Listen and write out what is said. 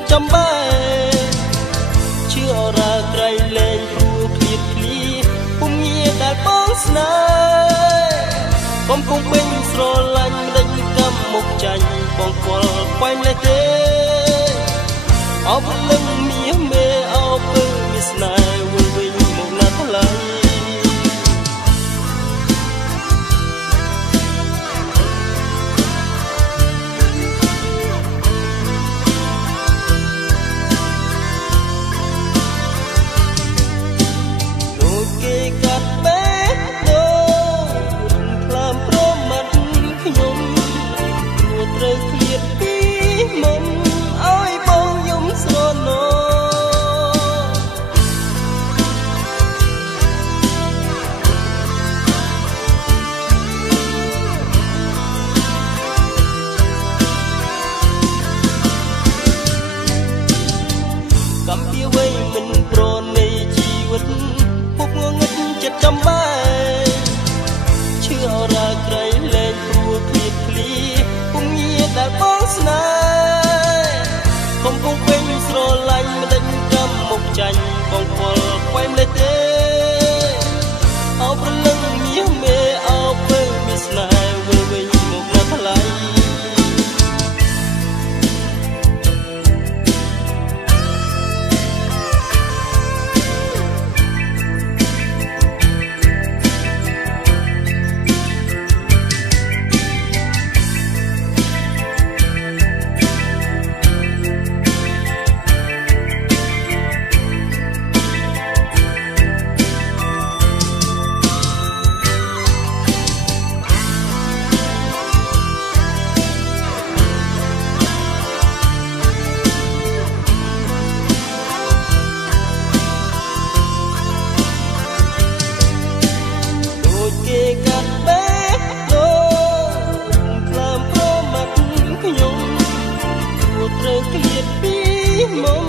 ចិត្តចំបែជឿអរ៉ាក្រៃលែងព្រោះឃ្លៀតឃ្លីពុំងាដែលបងស្នេហ៍កំពុងពេញស្រឡាញ់មិនដេញកម្មមុខចាញ់បងខ្វល់ខ្វែងលេះទេអបលឹងមាសមេអោពើមានស្នេហ៍វិញវិញមកណាថ្លៃដូចគេកាត់បេះដូងខ្លាមព្រមមាត់ខ្ញុំព្រោះត្រូវឃ្លាតពីមុំឲ្យបងយំស្រណោកំពីវ័យមិនប្រណីជីវិតពុកងឹតចិត្តចំបែឈឺអរ៉ាក្រៃលែងព្រោះឃ្លៀតឃ្លីពុំងាដែលបងស្នេហ៍កំពុងពេញស្រឡាញ់មិនដេញកម្មមុខចាញ់បងខ្វល់ខ្វែងលេះទេអោប្រលឹងមាសមេអោពើមានស្នេហ៍វិលវិញមកណាថ្លៃគេកាត់បេះដូងខ្លាមព្រមមាត់ខ្ញុំព្រោះត្រូវឃ្លាតពីមុំ